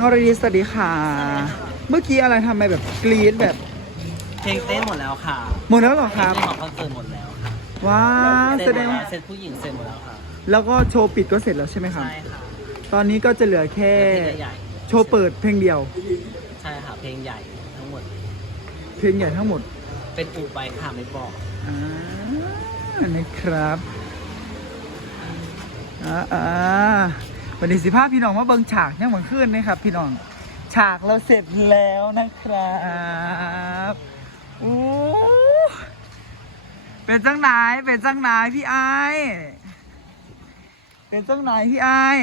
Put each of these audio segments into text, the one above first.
งอรดีสวัสดีค่ะ เมื่อกี้อะไรทำไมแบบกรี๊ดแบบ เพลงเต้นหมดแล้วค่ะหมดแล้วเหรอครับเพลงของคอนเสิร์ตหมดแล้วค่ะว้าวแสเต้นดงหมแล้วเซตผู้หญิงเสร็จหมดแล้วค่ะแล้วก็โชว์ปิดก็เสร็จแล้วใช่ไหมครับ ใช่ค่ะตอนนี้ก็จะเหลือแค่เพลงใหญ่โชว์เปิดเพลงเดียว ใช่ค่ะเพลงใหญ่ทั้งหมด เพลงใหญ่ทั้งหมดเป็นอุบไปค่ะไม่บอก อ่านะครับอ่าอ่า วันนี้สิภาพพี่น้องมาเบิ่งฉากยังเหมือนขึ้นนะครับ พี่น้องฉากเราเสร็จแล้วนะครับโอ้เป็นจังไหนเป็นจังไหนพี่ไอายเป็นจังไหนพี่ไอาย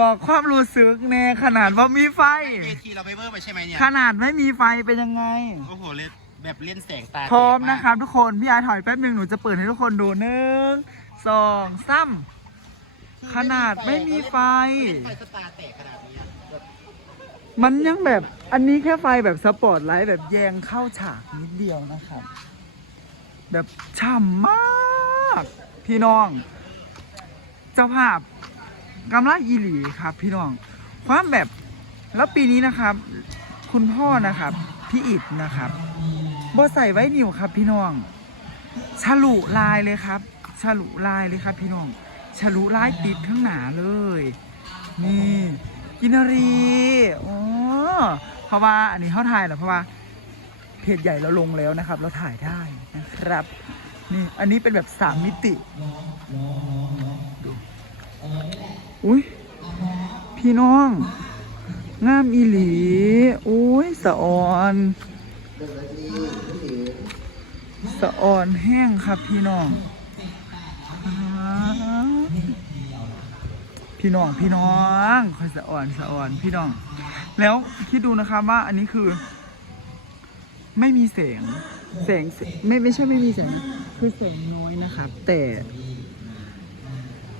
บอกความรู้สึกในขนาดว่ามีไฟเวทีเราไปเวอร์ไปใช่ไหมเนี่ยขนาดไม่มีไฟเป็นยังไงโอ้โหเล่นแบบเล่นแสงตาพร้อมแตกากนะครับทุกคนพี่ไอถอยแป๊บหนึ่งหนูจะเปิดให้ทุกคนดูหนึ่งสองสาม ขนาดไม่มีไฟเล่นไฟสตาร์แตกขนาดนี้อะแบบมันยังแบบอันนี้แค่ไฟแบบสปอตไลท์แบบแยงเข้าฉากนิดเดียวนะครับ แบบฉ่ำมาก พี่น้องเจ้าภาพกำลังอีหลีครับ พี่น้อง ความแบบแล้วปีนี้นะครับ คุณพ่อนะครับ พี่อิดนะครับบ่ใส่ไว้นิวครับ พี่น้องฉลุลายเลยครับฉลุลายเลยครับ พี่น้อง ฉลุลายติดข้างหนาเลย นี่กินรีอ๋อเพราะว่าอันนี้เขาถ่ายแหละเพราะว่าเพจใหญ่เราลงแล้วนะครับ เราถ่ายได้นะครับ นี่อันนี้เป็นแบบสามมิติดูอุ้ยพี่น้อง งามอีหลีอุ้ยสะออนสะออนแห้งครับพี่น้องครับ พี่น้องพี่น้องคอยสะอ่อนสะอ่อนพี่น้อง แล้วคิดดูนะครับว่าอันนี้คือ ไม่มีแสงแสงไม่ไม่ใช่ไม่มีแสงนะคือแสงน้อยนะครับแต่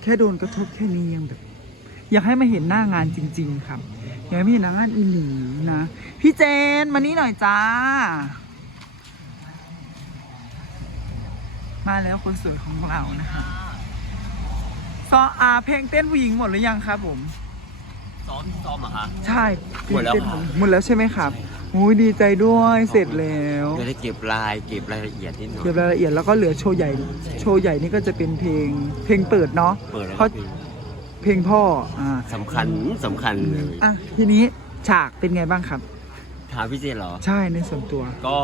แค่โดนกระทบแค่นี้ยังแบบอยากให้มาเห็นหน้างานจริง ๆ ครับ อยากให้มาเห็นหน้างานอีหลีนะ พี่เจนมานี่หน่อยจ้า มาแล้วคนสวยของเรานะคะ ซออาเพลงเต้นผู้หญิงหมดหรือยังครับผม ซ้อมซ้อมเหรอคะ ใช่เพลหมงดแล้วเต้นครับหมดแล้วใช่ไหมครับโอ้ยดีใจด้วยเสร็จแล้วไม่ได้เก็บลายเก็บรายละเอียดนิดหน่อยเก็บรายละเอียดแล้วก็เหลือโชว์ใหญ่ โชว์ใหญ่นี่ก็จะเป็นเพลงเพลงเปิดเนาะเปิดแล้วเพราะเพลงพ่ออ่าสำคัญสำคัญเลยอะทีนี้ฉากเป็นไงบ้างครับถามพี่เจนเหรอ ใช่ในส่วนตัว ก็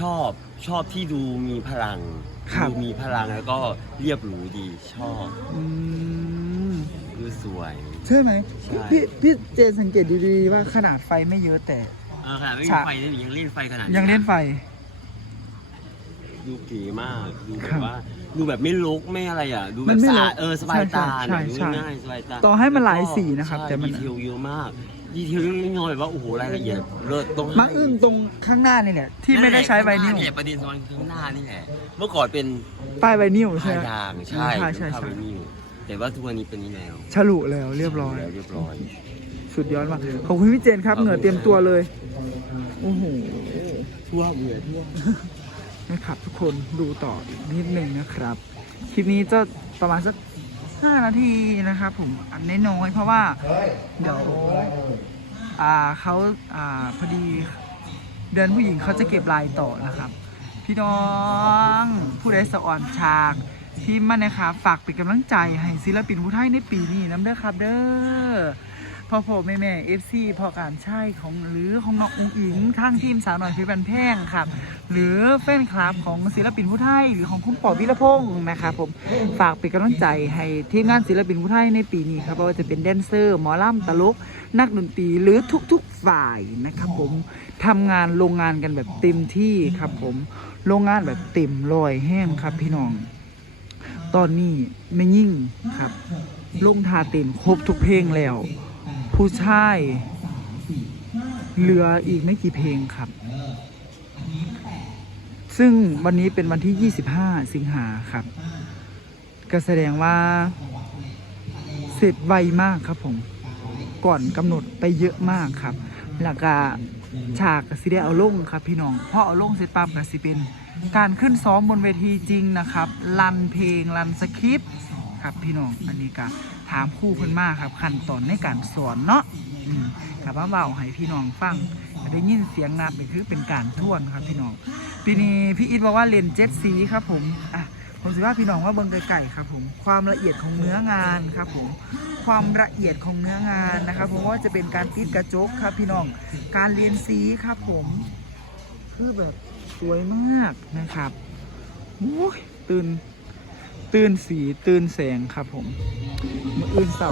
ชอบชอบที่ดูมีพลัง ครับดูมีพลังแล้วก็เรียบหรูดีชอบอืมดูสวย ใช่ไหมใช่ พี่พี่เจนสังเกตดีๆว่าขนาดไฟไม่เยอะแต่ เออขนาดไม่มีฉากไฟนี่ยังเล่นไฟขนาดยังเล่นไฟ ดูเก๋มากดูแบครับบว่าดูแบบไม่ลกไม่อะไรอะ ดูแบมับนไม่สะอาดรกเออสบายตาใช่ดูใช่ง่ายสบายตาต่อให้มันหลายแล้วก็สีนะครับใช่แต่มัน ดีเทลเยอะมาก ดีเทลเล็กๆน้อยๆแบบว่าโอ้โหรายละเอียดเลิศตรงมาอึ้งตรงข้างหน้านี่แหละที่ไม่ได้ใช้ไวนิลเนี่ยประเด็นตอนข้างหน้านี่แหละเมื่อก่อนเป็นป้ายไวนิลใช่ผ้าไหม ยางใช่ใช่ใช่ ผ้าใช่ไวนิลแต่ว่าทุกวันนี้เป็นนี่แล้วฉลุแล้วเรียบร้อย แล้วเรียบร้อย สุดยอดมากขอบคุณพี่เจนครับขอบคุณ เหงื่อเตรียมตัวเลยโอ้โหทั่วเหนือทั่ว นะครับ ทุกคนดูต่ออีกนิดนึงนะครับ คลิปนี้จะประมาณสักห้านาทีนะครับ ผมอันน้อยๆเพราะว่าเดี๋ยวอ่า เขาอ่าพอดีเดือนผู้หญิงเขาจะเก็บลายต่อนะครับ พี่น้องผู้ใดสะอ่อนฉากทีมมันนะครับฝากเป็นกำลังใจให้ศิลปินผู้ไทยในปีนี้น้ำเด้อครับเด้อ พ่อพ่อแม่แม่เอฟซีพอการใช่ของหรือของนองอุ้งอิงทางทีมสาวหน่อยพชรบันแพงครับ หรือแฟนคลับของศิลปินผู้ไทย หรือของคุณปอวิรพงศ์นะครับผมฝากเป็นกำลังใจให้ทีมงานศิลปินผู้ไทยในปีนี้ครับไม่ว่าจะเป็นแดนเซอร์ หมอล่ำตลก นักดนตรีหรือทุกๆฝ่ายนะครับผมทำงานโรงงานกันแบบเต็มที่ครับผมโรงงานแบบเต็มรอยแห้งครับพี่น้อง ตอนนี้ไม่ยิ่งครับลงทาเต็มครบทุกเพลงแล้ว ผู้ชาย เหลืออีกไม่กี่เพลงครับ ซึ่งวันนี้เป็นวันที่ 25 สิงหาครับ ก็แสดงว่า เสร็จไวมากครับผม ก่อนกำหนดไปเยอะมากครับ แล้วก็ฉากสิได้เอาลงครับพี่น้องพอเอาลงเสร็จปั๊บก็สิเป็นการขึ้นซ้อมบนเวทีจริงนะครับรันเพลงรันสคริปต์ครับพี่น้องอันนี้ก็ ถามครู่เพิ่นมาครับขั้นตอนในการสอนเนาะกับว่าเบาให้พี่น้องฟังได้ยินเสียงนับนี่คือเป็นการท่วนครับพี่น้องปีนี้พี่อิทบอกว่าเรียนเจ็ดสีครับผมอะผมสิว่าพี่น้องว่าเบิ่งไก่ครับผมความละเอียดของเนื้องานครับผมความละเอียดของเนื้องานนะครับผมว่าจะเป็นการติดกระจกครับ พี่น้องการเรียนสีครับผม คือแบบสวยมากนะครับโอ้ยตื่น ตื่นสีตื่นแสงครับผมมืออื่นเสา